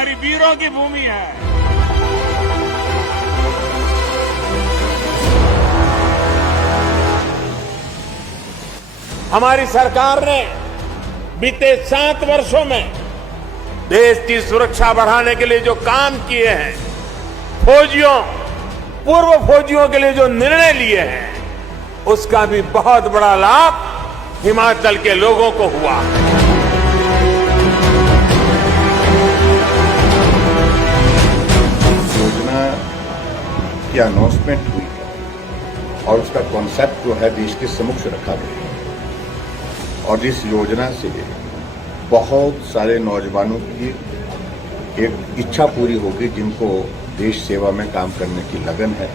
हमारी वीरों की भूमि है। हमारी सरकार ने बीते 7 वर्षों में देश की सुरक्षा बढ़ाने के लिए जो काम किए हैं, फौजियों, पूर्व फौजियों के लिए जो निर्णय लिए हैं, उसका भी बहुत बड़ा लाभ हिमाचल के लोगों को हुआ। योजना की अनाउंसमेंट हुई है और उसका कॉन्सेप्ट जो है देश के समक्ष रखा गया है और इस योजना से बहुत सारे नौजवानों की एक इच्छा पूरी होगी जिनको देश सेवा में काम करने की लगन है।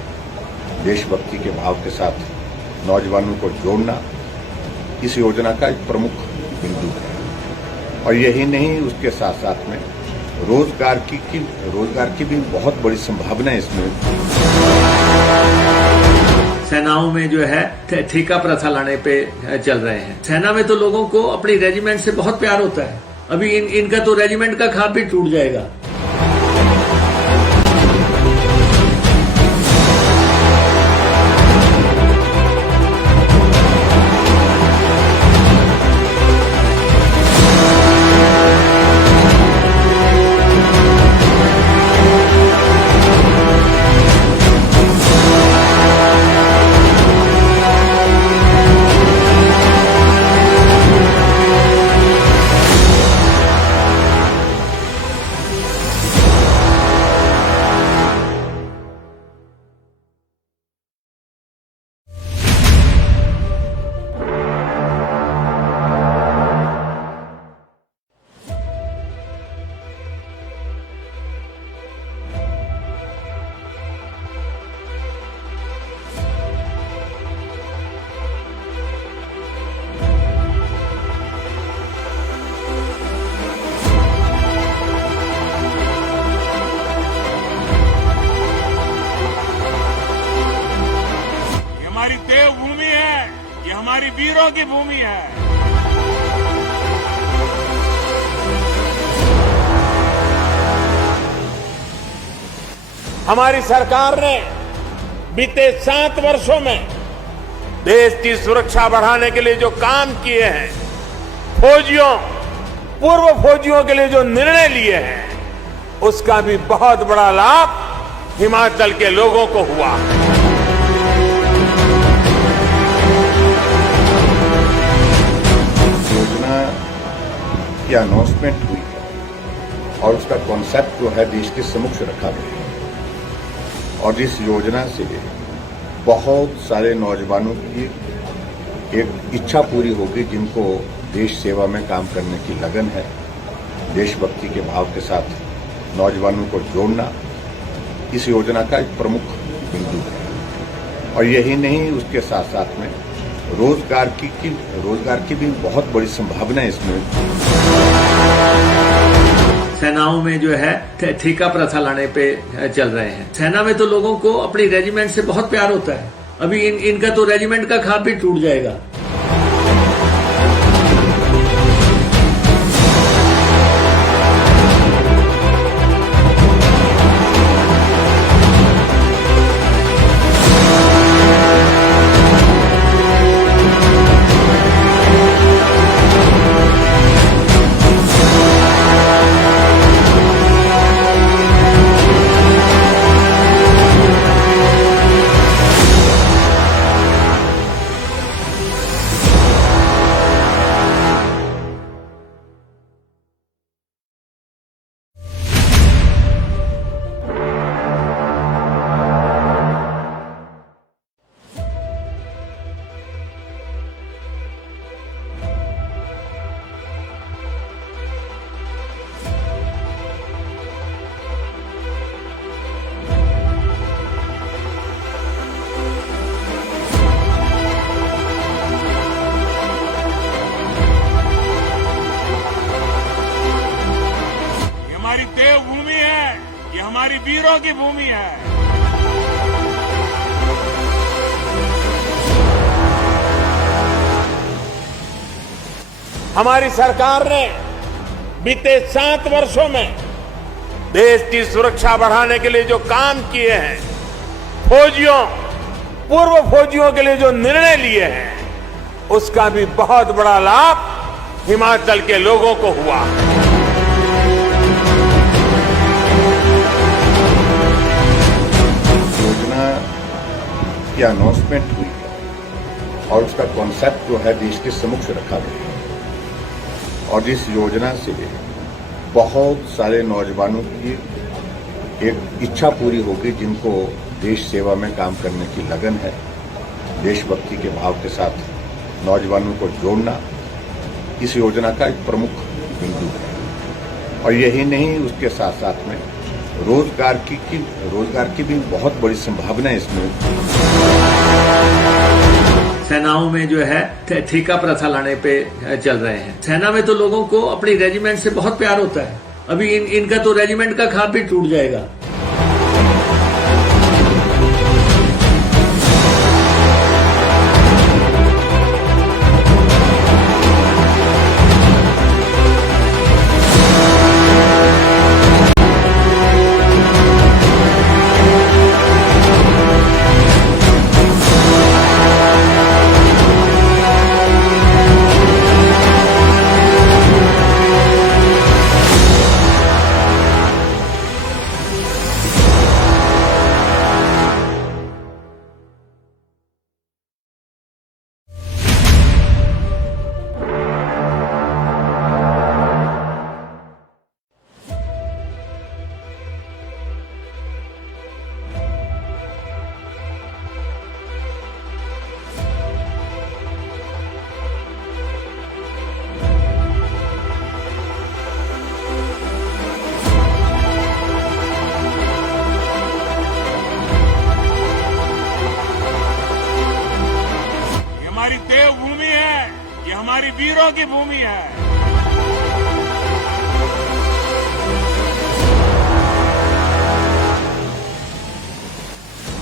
देशभक्ति के भाव के साथ नौजवानों को जोड़ना इस योजना का एक प्रमुख बिंदु है और यही नहीं, उसके साथ साथ में रोजगार की भी बहुत बड़ी संभावना है इसमें। सेनाओं में जो है ठेका प्रथा लाने पे चल रहे हैं। सेना में तो लोगों को अपनी रेजिमेंट से बहुत प्यार होता है। अभी इनका तो रेजिमेंट का खाप भी टूट जाएगा। हमारी देवभूमि है, ये हमारी वीरों की भूमि है। हमारी सरकार ने बीते 7 वर्षों में देश की सुरक्षा बढ़ाने के लिए जो काम किए हैं, फौजियों, पूर्व फौजियों के लिए जो निर्णय लिए हैं, उसका भी बहुत बड़ा लाभ हिमाचल के लोगों को हुआ। योजना की अनाउंसमेंट हुई है और उसका कॉन्सेप्ट जो है देश के समक्ष रखा गया है और इस योजना से बहुत सारे नौजवानों की एक इच्छा पूरी होगी जिनको देश सेवा में काम करने की लगन है। देशभक्ति के भाव के साथ नौजवानों को जोड़ना इस योजना का एक प्रमुख बिंदु है और यही नहीं, उसके साथ साथ में रोजगार की भी बहुत बड़ी संभावना है इसमें। सेनाओं में जो है ठेका प्रथा लाने पे चल रहे हैं। सेना में तो लोगों को अपनी रेजिमेंट से बहुत प्यार होता है। अभी इनका तो रेजिमेंट का खाप भी टूट जाएगा। हमारी देवभूमि है, ये हमारी वीरों की भूमि है। हमारी सरकार ने बीते 7 वर्षों में देश की सुरक्षा बढ़ाने के लिए जो काम किए हैं, फौजियों, पूर्व फौजियों के लिए जो निर्णय लिए हैं, उसका भी बहुत बड़ा लाभ हिमाचल के लोगों को हुआ। योजना की अनाउंसमेंट हुई है और उसका कॉन्सेप्ट जो है देश के समक्ष रखा गया है और इस योजना से बहुत सारे नौजवानों की एक इच्छा पूरी होगी जिनको देश सेवा में काम करने की लगन है। देशभक्ति के भाव के साथ नौजवानों को जोड़ना इस योजना का एक प्रमुख बिंदु है और यही नहीं, उसके साथ साथ में रोजगार की भी बहुत बड़ी संभावना है इसमें। सेनाओं में जो है ठेका प्रथा लाने पे चल रहे हैं। सेना में तो लोगों को अपनी रेजिमेंट से बहुत प्यार होता है। अभी इनका तो रेजिमेंट का खाब भी टूट जाएगा। हमारी देवभूमि है, ये हमारी वीरों की भूमि है।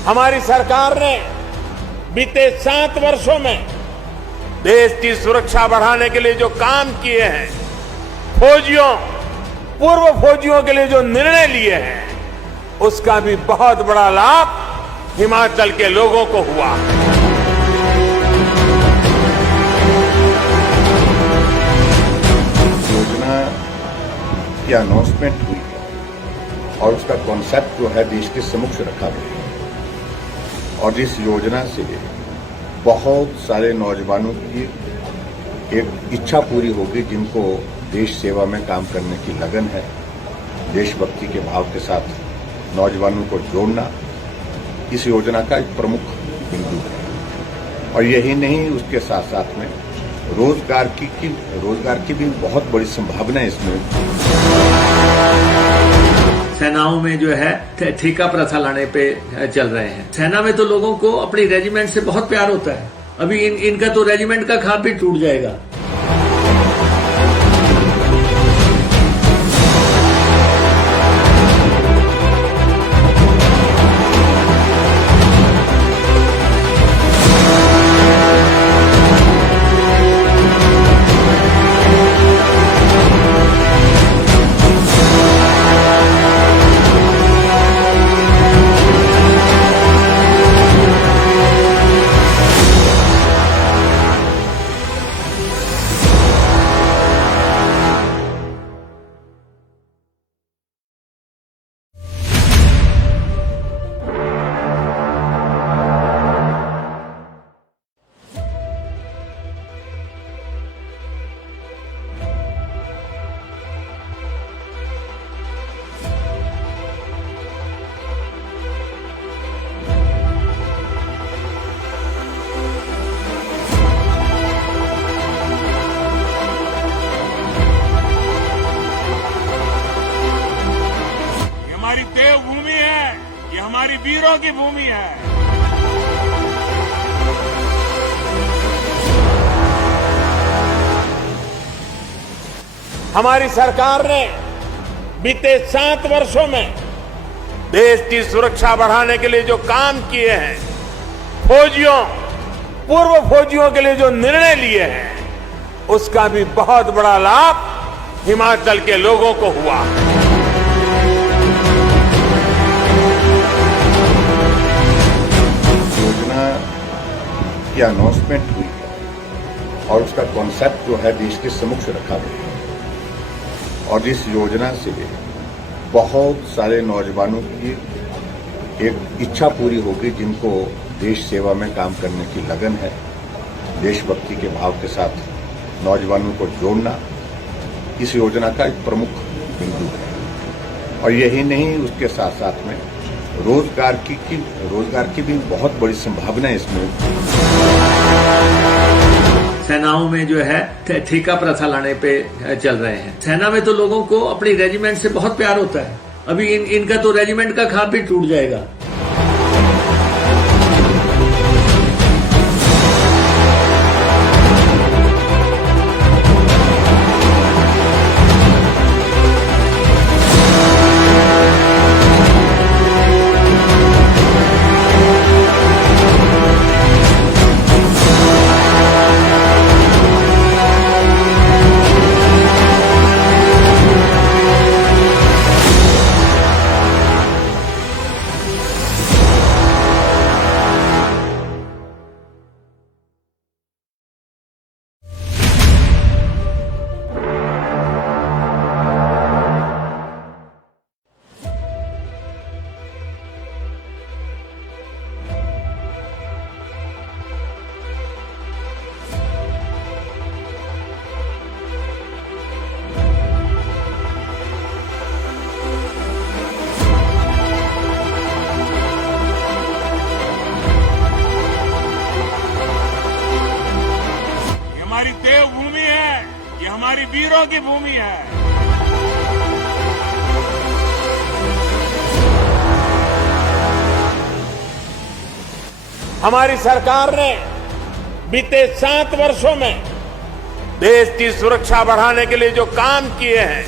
हमारी सरकार ने बीते 7 वर्षों में देश की सुरक्षा बढ़ाने के लिए जो काम किए हैं, फौजियों, पूर्व फौजियों के लिए जो निर्णय लिए हैं, उसका भी बहुत बड़ा लाभ हिमाचल के लोगों को हुआ। योजना की अनाउंसमेंट हुई है और उसका कॉन्सेप्ट जो है देश के समक्ष रखा गया है और इस योजना से बहुत सारे नौजवानों की एक इच्छा पूरी होगी जिनको देश सेवा में काम करने की लगन है। देशभक्ति के भाव के साथ नौजवानों को जोड़ना इस योजना का एक प्रमुख बिंदु है और यही नहीं, उसके साथ साथ में रोजगार की भी बहुत बड़ी संभावना है इसमें। सेनाओं में जो है ठेका प्रथा लाने पे चल रहे हैं। सेना में तो लोगों को अपनी रेजिमेंट से बहुत प्यार होता है। अभी इनका तो रेजिमेंट का खाब भी टूट जाएगा। हमारी देवभूमि है, ये हमारी वीरों की भूमि है। हमारी सरकार ने बीते 7 वर्षों में देश की सुरक्षा बढ़ाने के लिए जो काम किए हैं, फौजियों, पूर्व फौजियों के लिए जो निर्णय लिए हैं, उसका भी बहुत बड़ा लाभ हिमाचल के लोगों को हुआ। की अनाउंसमेंट हुई है और उसका कॉन्सेप्ट जो है देश के समक्ष रखा गया है। और इस योजना से बहुत सारे नौजवानों की एक इच्छा पूरी होगी जिनको देश सेवा में काम करने की लगन है। देशभक्ति के भाव के साथ नौजवानों को जोड़ना इस योजना का एक प्रमुख बिंदु है। और यही नहीं, उसके साथ साथ में रोजगार की भी बहुत बड़ी संभावना है इसमें। सेनाओं में जो है ठेका प्रथा लाने पे चल रहे हैं। सेना में तो लोगों को अपनी रेजिमेंट से बहुत प्यार होता है। अभी इनका तो रेजिमेंट का खाब भी टूट जाएगा। हमारी देवभूमि है, ये हमारी वीरों की भूमि है। हमारी सरकार ने बीते 7 वर्षों में देश की सुरक्षा बढ़ाने के लिए जो काम किए हैं,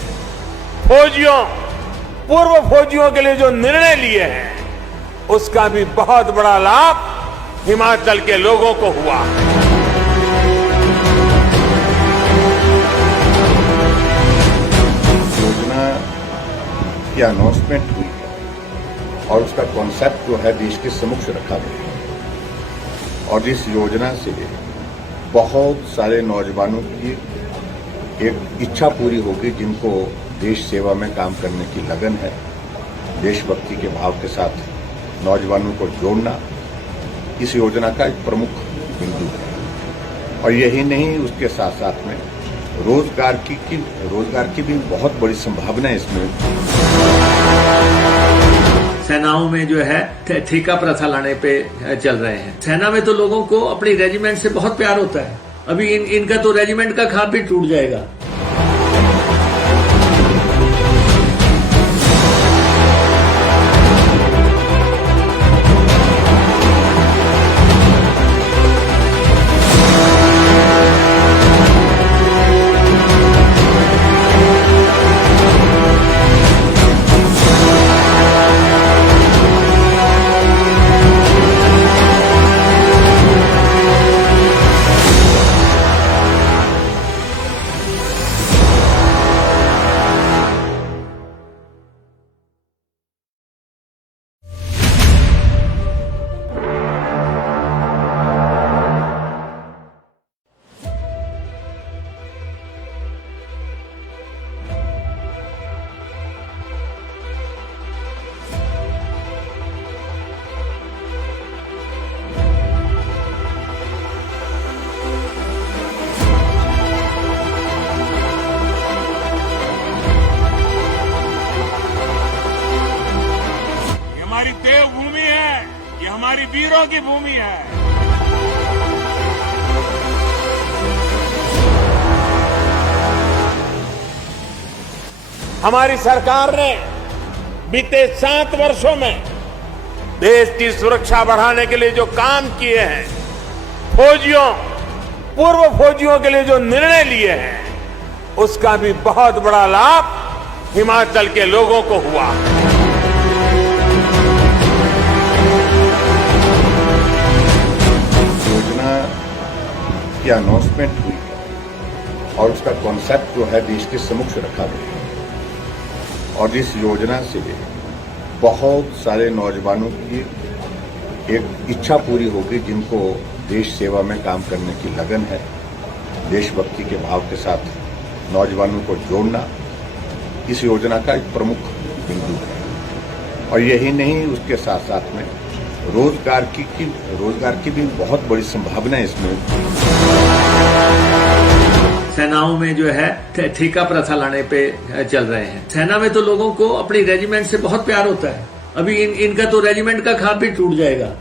पूर्व फौजियों के लिए जो निर्णय लिए हैं, उसका भी बहुत बड़ा लाभ हिमाचल के लोगों को हुआ। योजना की अनाउंसमेंट हुई है और उसका कॉन्सेप्ट जो है देश के समक्ष रखा गया है। और इस योजना से बहुत सारे नौजवानों की एक इच्छा पूरी होगी जिनको देश सेवा में काम करने की लगन है। देशभक्ति के भाव के साथ नौजवानों को जोड़ना इस योजना का एक प्रमुख बिंदु है। और यही नहीं, उसके साथ साथ में रोजगार की भी बहुत बड़ी संभावना है इसमें। सेनाओं में जो है ठेका प्रथा लाने पे चल रहे हैं। सेना में तो लोगों को अपनी रेजिमेंट से बहुत प्यार होता है। अभी इनका तो रेजिमेंट का खाब भी टूट जाएगा। हमारी देवभूमि है, ये हमारी वीरों की भूमि है। हमारी सरकार ने बीते 7 वर्षों में देश की सुरक्षा बढ़ाने के लिए जो काम किए हैं, पूर्व फौजियों के लिए जो निर्णय लिए हैं, उसका भी बहुत बड़ा लाभ हिमाचल के लोगों को हुआ। योजना की अनाउंसमेंट हुई है और उसका कॉन्सेप्ट जो है देश के समक्ष रखा गया है। और इस योजना से बहुत सारे नौजवानों की एक इच्छा पूरी होगी जिनको देश सेवा में काम करने की लगन है, देशभक्ति के भाव के साथ नौजवानों को जोड़ना इस योजना का एक प्रमुख बिंदु है। और यही नहीं, उसके साथ साथ में रोजगार की भी बहुत बड़ी संभावना है इसमें। सेनाओं में जो है ठेका प्रथा लाने पे चल रहे हैं। सेना में तो लोगों को अपनी रेजिमेंट से बहुत प्यार होता है। अभी इनका तो रेजिमेंट का खाब भी टूट जाएगा।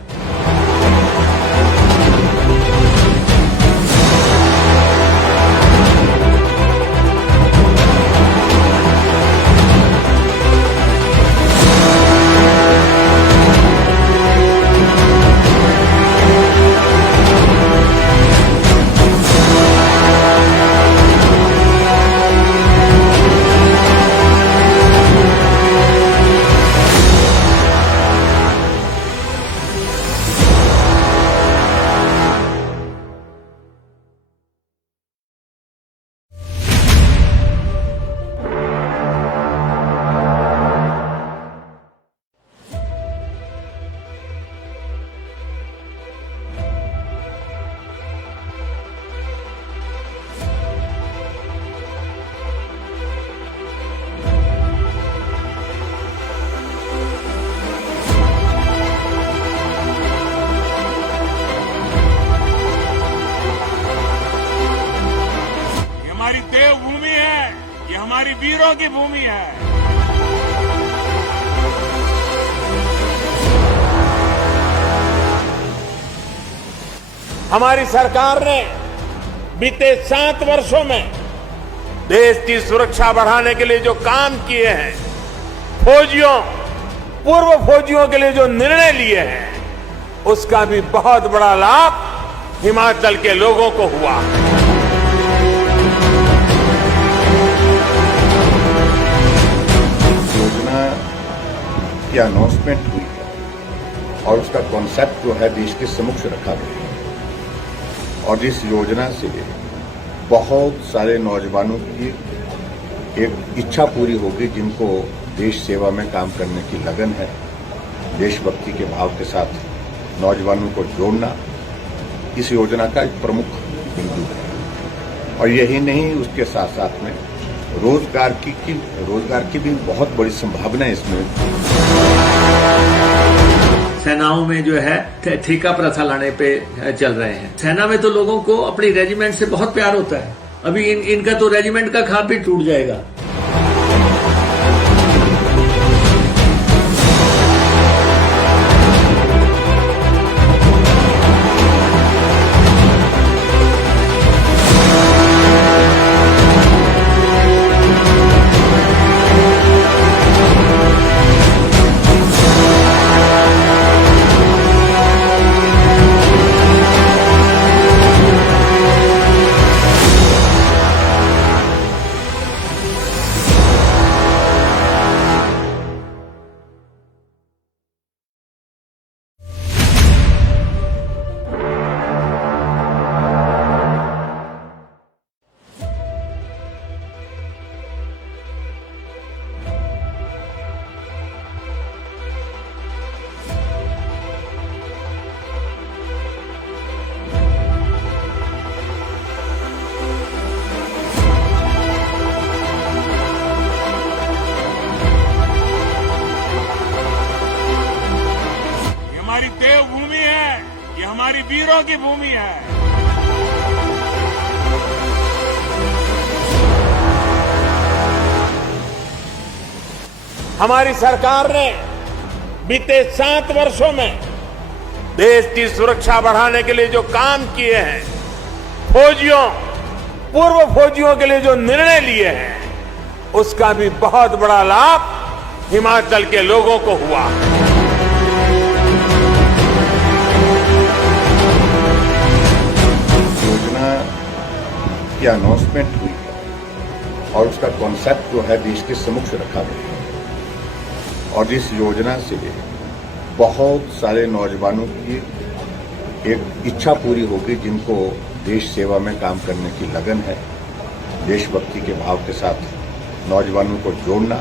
हमारी देवभूमि है, ये हमारी वीरों की भूमि है। हमारी सरकार ने बीते 7 वर्षों में देश की सुरक्षा बढ़ाने के लिए जो काम किए हैं, पूर्व फौजियों के लिए जो निर्णय लिए हैं, उसका भी बहुत बड़ा लाभ हिमाचल के लोगों को हुआ। योजना की अनाउंसमेंट हुई है और उसका कॉन्सेप्ट जो है देश के समक्ष रखा गया है। और इस योजना से बहुत सारे नौजवानों की एक इच्छा पूरी होगी, जिनको देश सेवा में काम करने की लगन है, देशभक्ति के भाव के साथ नौजवानों को जोड़ना इस योजना का एक प्रमुख बिंदु है। और यही नहीं, उसके साथ साथ में रोजगार की भी बहुत बड़ी संभावना है इसमें। सेनाओं में जो है ठेका प्रथा लाने पे चल रहे हैं। सेना में तो लोगों को अपनी रेजिमेंट से बहुत प्यार होता है। अभी इनका तो रेजिमेंट का खाब भी टूट जाएगा। हमारी देवभूमि है, ये हमारी वीरों की भूमि है। हमारी सरकार ने बीते 7 वर्षों में देश की सुरक्षा बढ़ाने के लिए जो काम किए हैं, पूर्व फौजियों के लिए जो निर्णय लिए हैं, उसका भी बहुत बड़ा लाभ हिमाचल के लोगों को हुआ। योजना की अनाउंसमेंट हुई है और उसका कॉन्सेप्ट जो है देश के समक्ष रखा गया है। और इस योजना से बहुत सारे नौजवानों की एक इच्छा पूरी होगी, जिनको देश सेवा में काम करने की लगन है, देशभक्ति के भाव के साथ नौजवानों को जोड़ना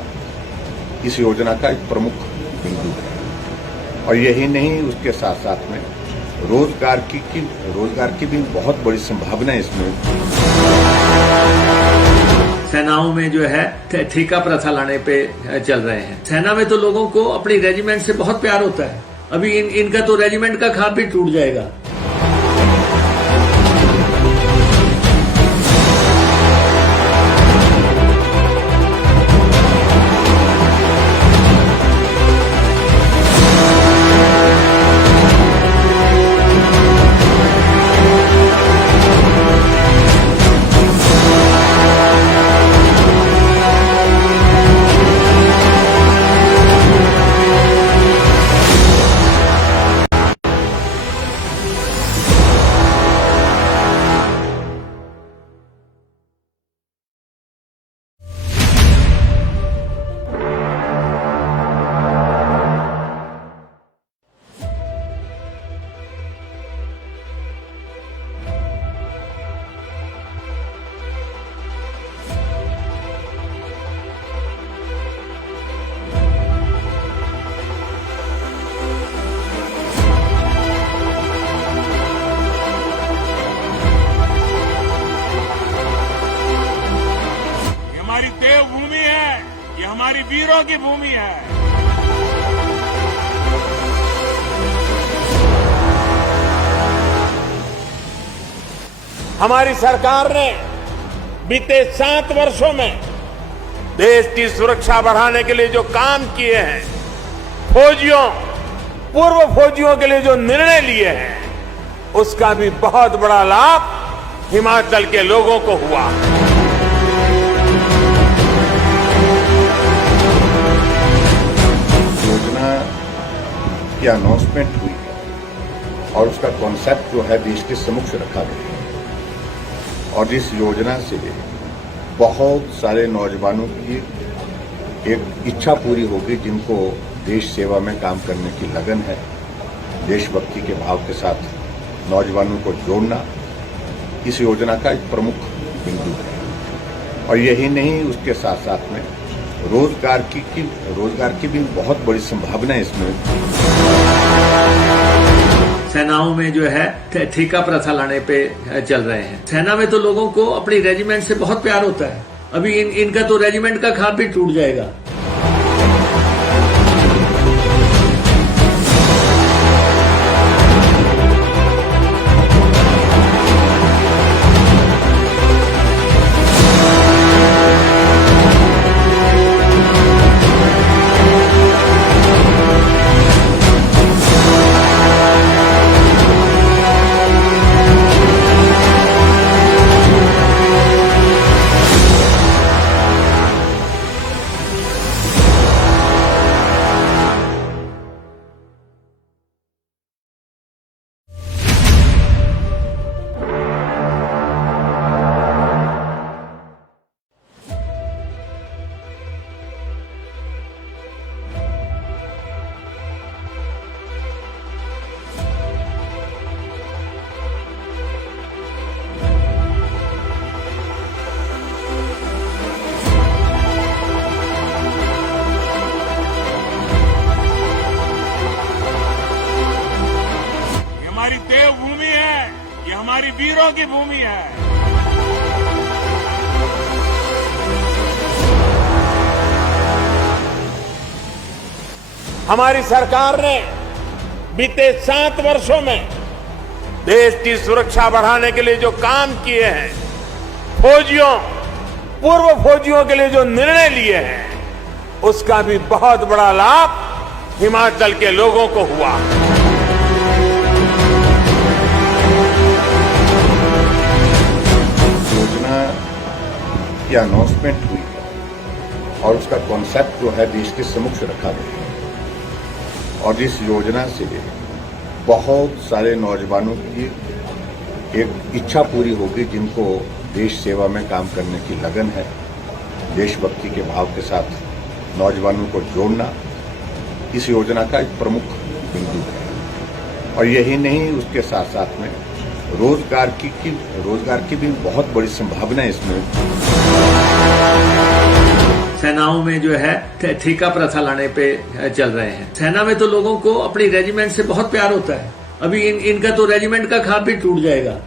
इस योजना का एक प्रमुख बिंदु है। और यही नहीं, उसके साथ साथ में रोजगार की भी बहुत बड़ी संभावना है इसमें। सेनाओं में जो है ठेका प्रथा लाने पे चल रहे हैं। सेना में तो लोगों को अपनी रेजिमेंट से बहुत प्यार होता है। अभी इनका तो रेजिमेंट का खाब भी टूट जाएगा। हमारी देवभूमि है, ये हमारी वीरों की भूमि है। हमारी सरकार ने बीते 7 वर्षों में देश की सुरक्षा बढ़ाने के लिए जो काम किए हैं, पूर्व फौजियों के लिए जो निर्णय लिए हैं, उसका भी बहुत बड़ा लाभ हिमाचल के लोगों को हुआ। योजना की अनाउंसमेंट हुई है और उसका कॉन्सेप्ट जो है देश के समक्ष रखा गया है और इस योजना से बहुत सारे नौजवानों की एक इच्छा पूरी होगी जिनको देश सेवा में काम करने की लगन है। देशभक्ति के भाव के साथ नौजवानों को जोड़ना इस योजना का एक प्रमुख बिंदु है और यही नहीं, उसके साथ साथ में रोजगार की भी बहुत बड़ी संभावना है इसमें। सेनाओं में जो है ठेका प्रथा लाने पे चल रहे हैं। सेना में तो लोगों को अपनी रेजिमेंट से बहुत प्यार होता है। अभी इनका तो रेजिमेंट का खाब भी टूट जाएगा। हमारी देवभूमि है, ये हमारी वीरों की भूमि है। हमारी सरकार ने बीते 7 वर्षों में देश की सुरक्षा बढ़ाने के लिए जो काम किए हैं, पूर्व फौजियों के लिए जो निर्णय लिए हैं, उसका भी बहुत बड़ा लाभ हिमाचल के लोगों को हुआ। योजना की अनाउंसमेंट हुई है और उसका कॉन्सेप्ट जो है देश के समक्ष रखा गया है और इस योजना से बहुत सारे नौजवानों की एक इच्छा पूरी होगी जिनको देश सेवा में काम करने की लगन है। देशभक्ति के भाव के साथ नौजवानों को जोड़ना इस योजना का एक प्रमुख बिंदु है और यही नहीं, उसके साथ साथ में रोजगार की भी बहुत बड़ी संभावना है इसमें। सेनाओं में जो है ठेका प्रथा लाने पे चल रहे हैं। सेना में तो लोगों को अपनी रेजिमेंट से बहुत प्यार होता है। अभी इनका तो रेजिमेंट का खाप भी टूट जाएगा।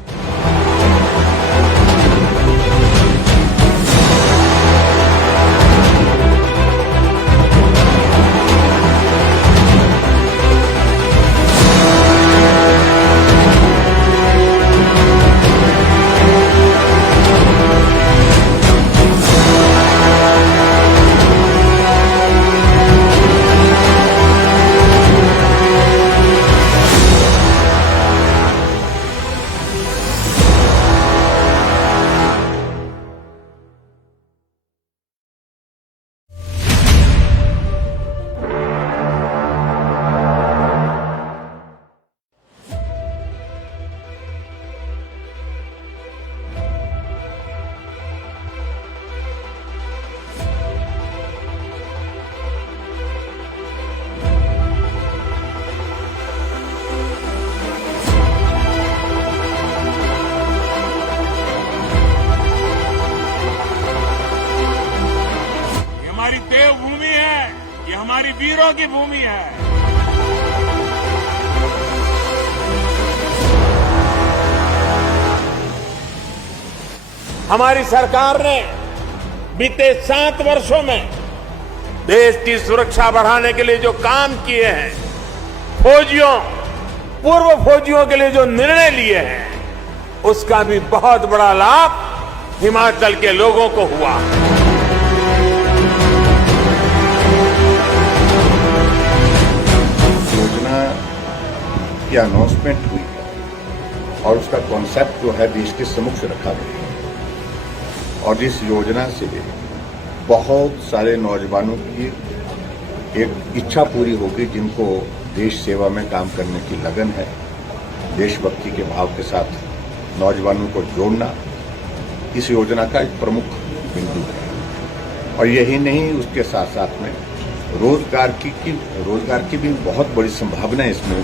हमारी देवभूमि है, ये हमारी वीरों की भूमि है। हमारी सरकार ने बीते 7 वर्षों में देश की सुरक्षा बढ़ाने के लिए जो काम किए हैं, फौजियों, पूर्व फौजियों के लिए जो निर्णय लिए हैं, उसका भी बहुत बड़ा लाभ हिमाचल के लोगों को हुआ। योजना की अनाउंसमेंट हुई है और उसका कॉन्सेप्ट जो है देश के समक्ष रखा गया है और इस योजना से बहुत सारे नौजवानों की एक इच्छा पूरी होगी जिनको देश सेवा में काम करने की लगन है। देशभक्ति के भाव के साथ नौजवानों को जोड़ना इस योजना का एक प्रमुख बिंदु है और यही नहीं, उसके साथ साथ में रोजगार की भी बहुत बड़ी संभावना है इसमें।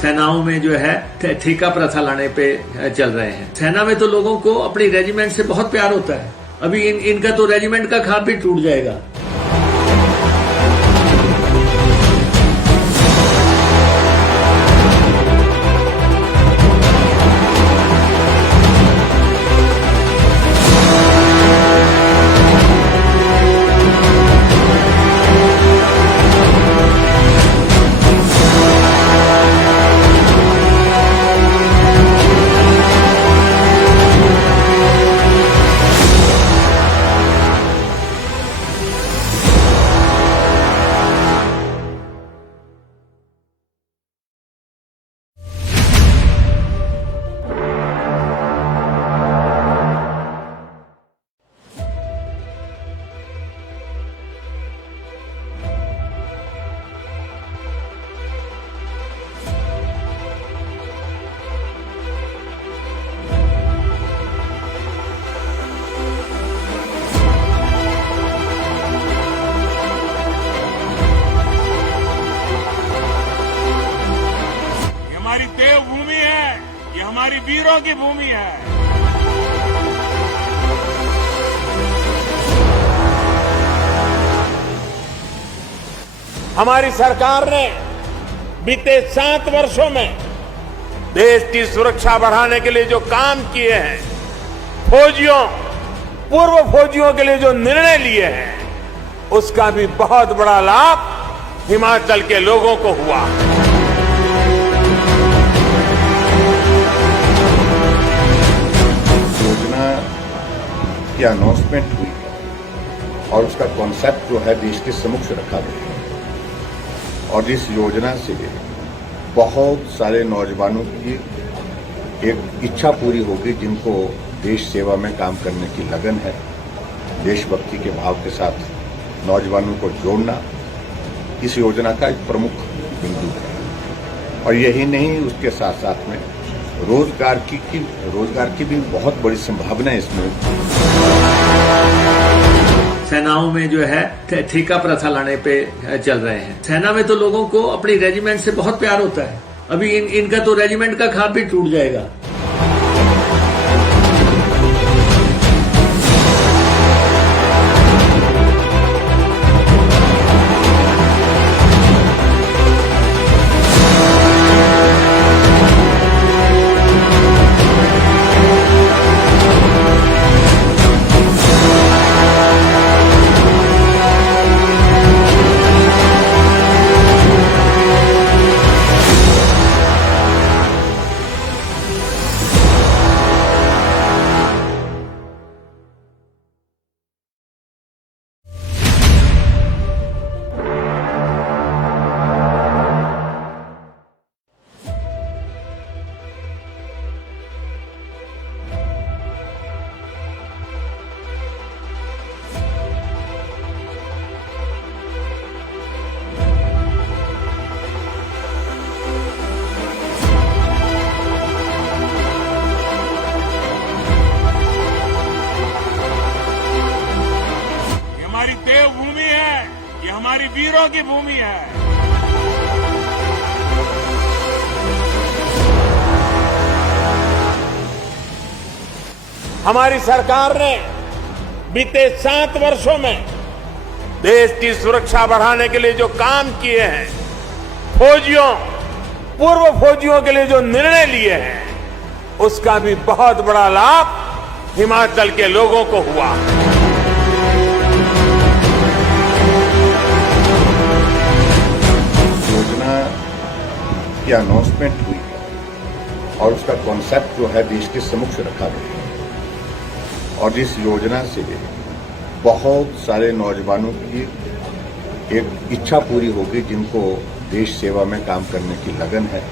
सेनाओं में जो है ठेका प्रथा लाने पे चल रहे हैं। सेना में तो लोगों को अपनी रेजिमेंट से बहुत प्यार होता है। अभी इनका तो रेजिमेंट का खाप भी टूट जाएगा। हमारी देवभूमि है, ये हमारी वीरों की भूमि है। हमारी सरकार ने बीते 7 वर्षों में देश की सुरक्षा बढ़ाने के लिए जो काम किए हैं, फौजियों, पूर्व फौजियों के लिए जो निर्णय लिए हैं, उसका भी बहुत बड़ा लाभ हिमाचल के लोगों को हुआ। योजना की अनाउंसमेंट हुई है और उसका कॉन्सेप्ट जो है देश के समक्ष रखा गया है और इस योजना से बहुत सारे नौजवानों की एक इच्छा पूरी होगी जिनको देश सेवा में काम करने की लगन है। देशभक्ति के भाव के साथ नौजवानों को जोड़ना इस योजना का एक प्रमुख बिंदु है और यही नहीं, उसके साथ साथ में रोजगार की भी बहुत बड़ी संभावना है इसमें। सेनाओं में जो है ठेका प्रथा लाने पे चल रहे हैं। सेना में तो लोगों को अपनी रेजिमेंट से बहुत प्यार होता है। अभी इनका तो रेजिमेंट का खाप भी टूट जाएगा। वीरों की भूमि है। हमारी सरकार ने बीते 7 वर्षों में देश की सुरक्षा बढ़ाने के लिए जो काम किए हैं, फौजियों, पूर्व फौजियों के लिए जो निर्णय लिए हैं, उसका भी बहुत बड़ा लाभ हिमाचल के लोगों को हुआ। योजना की अनाउंसमेंट हुई है और उसका कॉन्सेप्ट जो है देश के समक्ष रखा गया है और इस योजना से बहुत सारे नौजवानों की एक इच्छा पूरी होगी जिनको देश सेवा में काम करने की लगन है।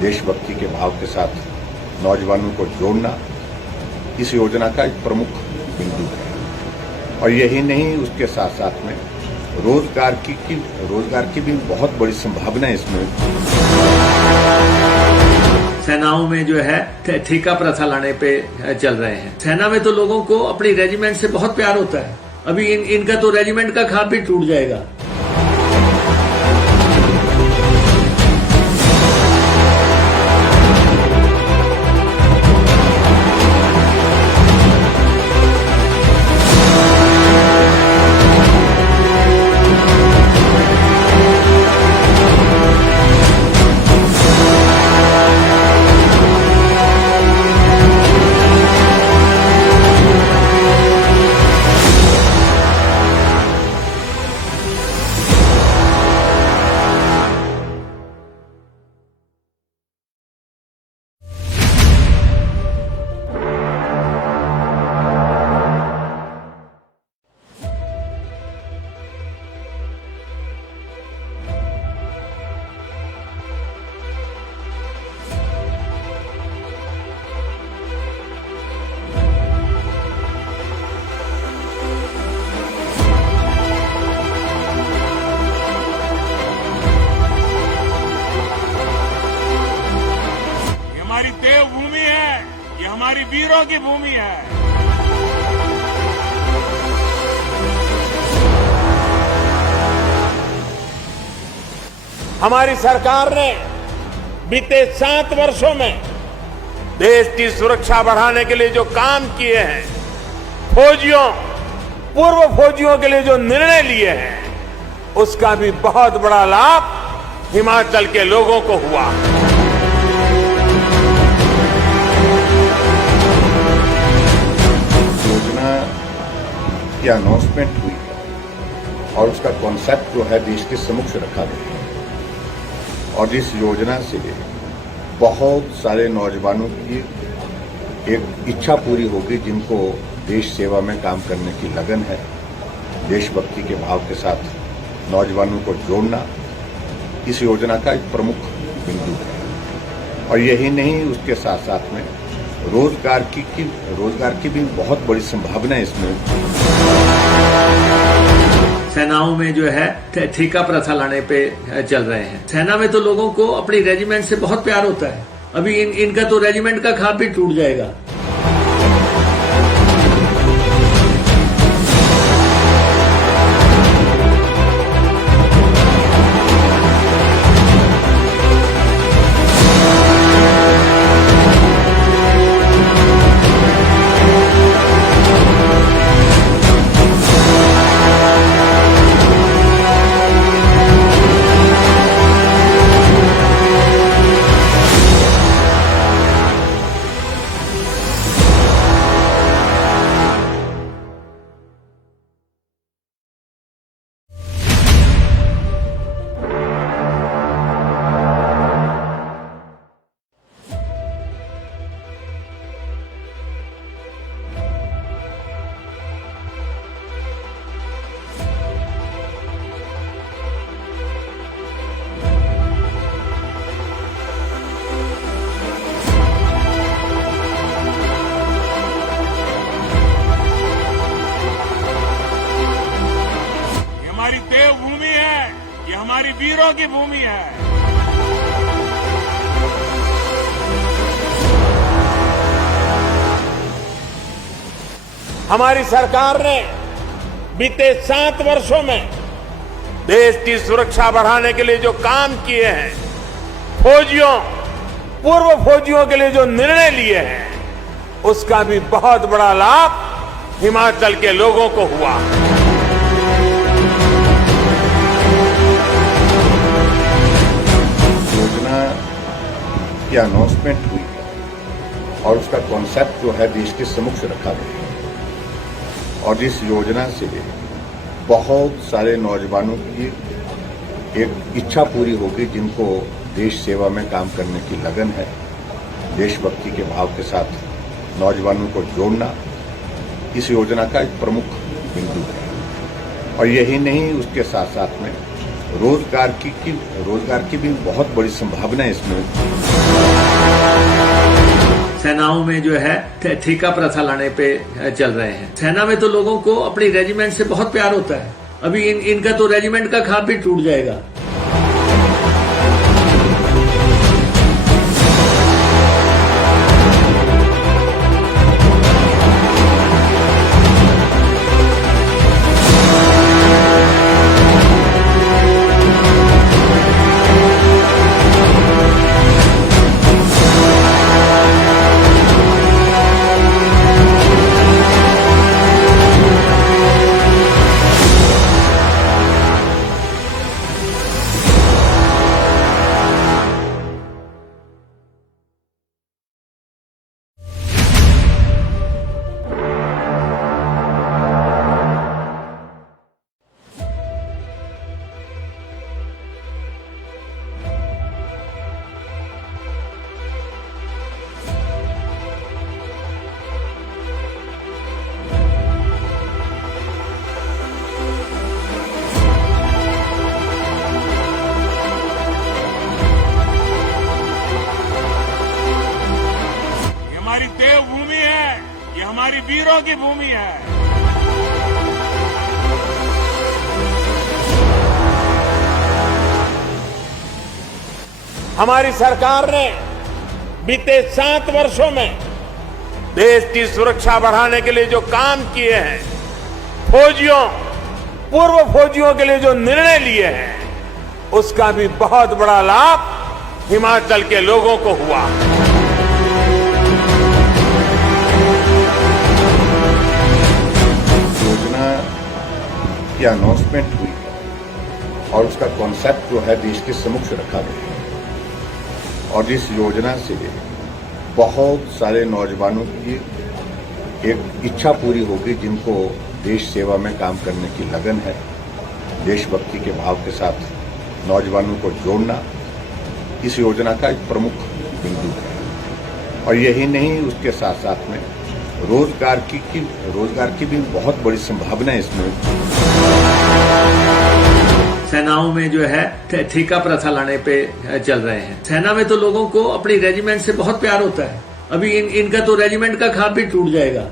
देशभक्ति के भाव के साथ नौजवानों को जोड़ना इस योजना का एक प्रमुख बिंदु है और यही नहीं, उसके साथ साथ में रोजगार की भी बहुत बड़ी संभावना है इसमें। सेनाओं में जो है ठेका प्रथा लाने पे चल रहे हैं। सेना में तो लोगों को अपनी रेजिमेंट से बहुत प्यार होता है। अभी इनका तो रेजिमेंट का खाब भी टूट जाएगा। हमारी देवभूमि है, ये हमारी वीरों की भूमि है। हमारी सरकार ने बीते 7 वर्षों में देश की सुरक्षा बढ़ाने के लिए जो काम किए हैं, फौजियों, पूर्व फौजियों के लिए जो निर्णय लिए हैं, उसका भी बहुत बड़ा लाभ हिमाचल के लोगों को हुआ। योजना की अनाउंसमेंट हुई है और उसका कॉन्सेप्ट जो है देश के समक्ष रखा गया है और इस योजना से बहुत सारे नौजवानों की एक इच्छा पूरी होगी जिनको देश सेवा में काम करने की लगन है। देशभक्ति के भाव के साथ नौजवानों को जोड़ना इस योजना का एक प्रमुख बिंदु है और यही नहीं, उसके साथ साथ में रोजगार की भी बहुत बड़ी संभावना है इसमें। सेनाओं में जो है ठेका प्रथा लाने पे चल रहे हैं। सेना में तो लोगों को अपनी रेजिमेंट से बहुत प्यार होता है। अभी इनका तो रेजिमेंट का खाब भी टूट जाएगा। हमारी वीरों की भूमि है। हमारी सरकार ने बीते 7 वर्षों में देश की सुरक्षा बढ़ाने के लिए जो काम किए हैं, फौजियों, पूर्व फौजियों के लिए जो निर्णय लिए हैं, उसका भी बहुत बड़ा लाभ हिमाचल के लोगों को हुआ। योजना की अनाउंसमेंट हुई है और उसका कॉन्सेप्ट जो है देश के समक्ष रखा गया है और इस योजना से बहुत सारे नौजवानों की एक इच्छा पूरी होगी जिनको देश सेवा में काम करने की लगन है। देशभक्ति के भाव के साथ नौजवानों को जोड़ना इस योजना का एक प्रमुख बिंदु है और यही नहीं, उसके साथ साथ में रोजगार की भी बहुत बड़ी संभावना इसमें। सेनाओं में जो है ठेका प्रथा लाने पे चल रहे हैं। सेना में तो लोगों को अपनी रेजिमेंट से बहुत प्यार होता है। अभी इनका तो रेजिमेंट का खाब भी टूट जाएगा। हमारी देवभूमि है, ये हमारी वीरों की भूमि है। हमारी सरकार ने बीते 7 वर्षों में देश की सुरक्षा बढ़ाने के लिए जो काम किए हैं, फौजियों, पूर्व फौजियों के लिए जो निर्णय लिए हैं, उसका भी बहुत बड़ा लाभ हिमाचल के लोगों को हुआ। योजना की अनाउंसमेंट हुई है और उसका कॉन्सेप्ट जो है देश के समक्ष रखा गया है और इस योजना से बहुत सारे नौजवानों की एक इच्छा पूरी होगी जिनको देश सेवा में काम करने की लगन है। देशभक्ति के भाव के साथ नौजवानों को जोड़ना इस योजना का एक प्रमुख बिंदु है और यही नहीं, उसके साथ साथ में रोजगार की भी बहुत बड़ी संभावना इसमें। सेनाओं में जो है ठेका प्रथा लाने पे चल रहे हैं। सेना में तो लोगों को अपनी रेजिमेंट से बहुत प्यार होता है। अभी इनका तो रेजिमेंट का खाब भी टूट जाएगा।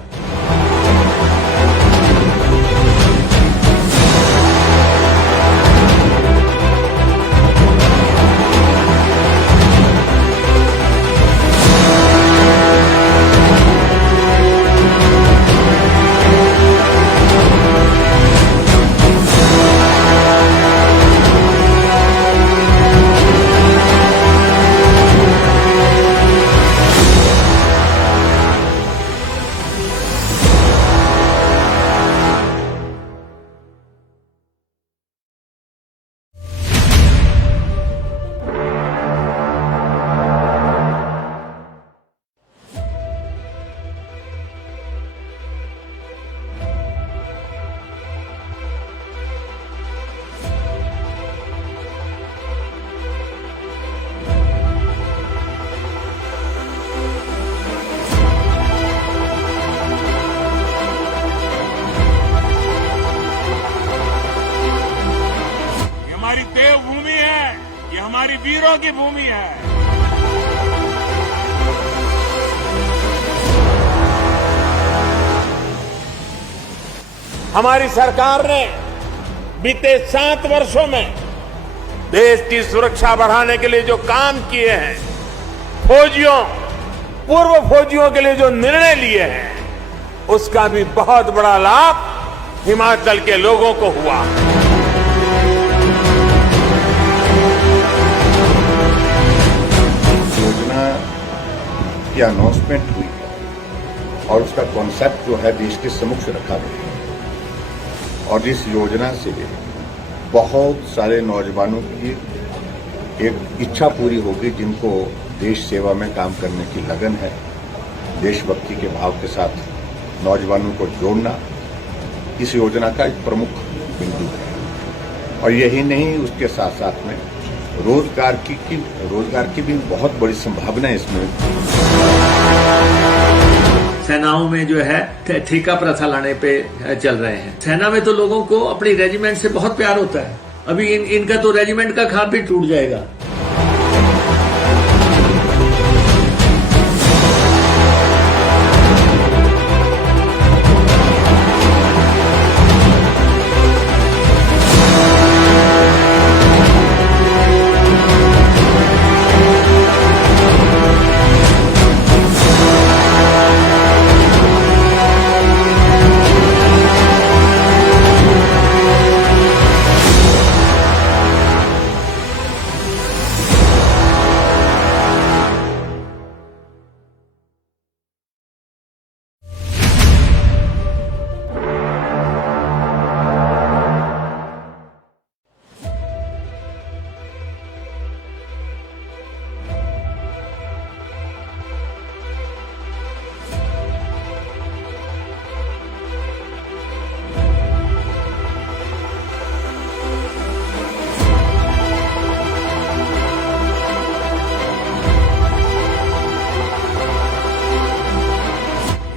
देवभूमि है, ये हमारी वीरों की भूमि है। हमारी सरकार ने बीते 7 वर्षों में देश की सुरक्षा बढ़ाने के लिए जो काम किए हैं, फौजियों, पूर्व फौजियों के लिए जो निर्णय लिए हैं, उसका भी बहुत बड़ा लाभ हिमाचल के लोगों को हुआ। की अनाउंसमेंट हुई है और उसका कॉन्सेप्ट जो है देश के समक्ष रखा गया है और इस योजना से बहुत सारे नौजवानों की एक इच्छा पूरी होगी जिनको देश सेवा में काम करने की लगन है। देशभक्ति के भाव के साथ नौजवानों को जोड़ना इस योजना का एक प्रमुख बिंदु है और यही नहीं, उसके साथ साथ में रोजगार की भी बहुत बड़ी संभावना है इसमें। सेनाओं में जो है ठेका प्रथा लाने पे चल रहे हैं। सेना में तो लोगों को अपनी रेजिमेंट से बहुत प्यार होता है। अभी इनका तो रेजिमेंट का खाब भी टूट जाएगा।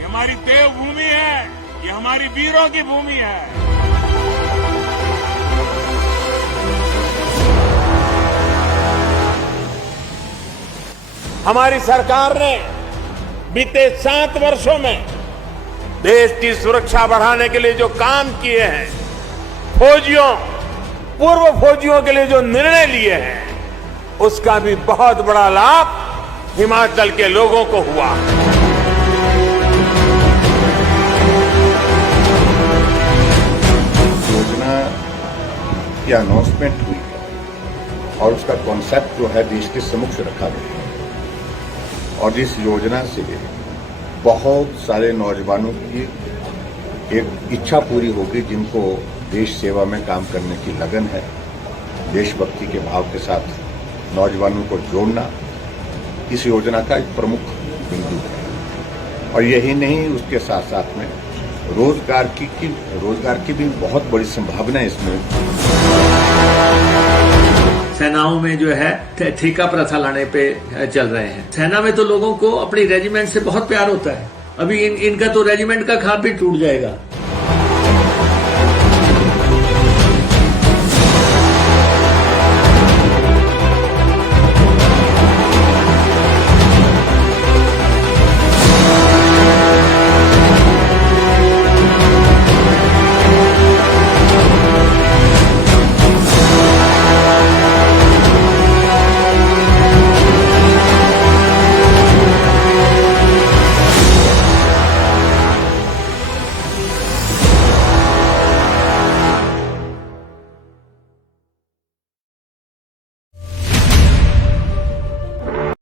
हमारी देवभूमि है, ये हमारी वीरों की भूमि है। हमारी सरकार ने बीते 7 वर्षों में देश की सुरक्षा बढ़ाने के लिए जो काम किए हैं, पूर्व फौजियों के लिए जो निर्णय लिए हैं, उसका भी बहुत बड़ा लाभ हिमाचल के लोगों को हुआ। योजना की अनाउंसमेंट हुई है और उसका कॉन्सेप्ट जो है देश के समक्ष रखा गया है और इस योजना से बहुत सारे नौजवानों की एक इच्छा पूरी होगी जिनको देश सेवा में काम करने की लगन है। देशभक्ति के भाव के साथ नौजवानों को जोड़ना इस योजना का एक प्रमुख बिंदु है और यही नहीं, उसके साथ साथ में रोजगार की भी बहुत बड़ी संभावना है इसमें। सेनाओं में जो है ठेका प्रथा लाने पे चल रहे हैं। सेना में तो लोगों को अपनी रेजिमेंट से बहुत प्यार होता है। अभी इनका तो रेजिमेंट का खाब भी टूट जाएगा।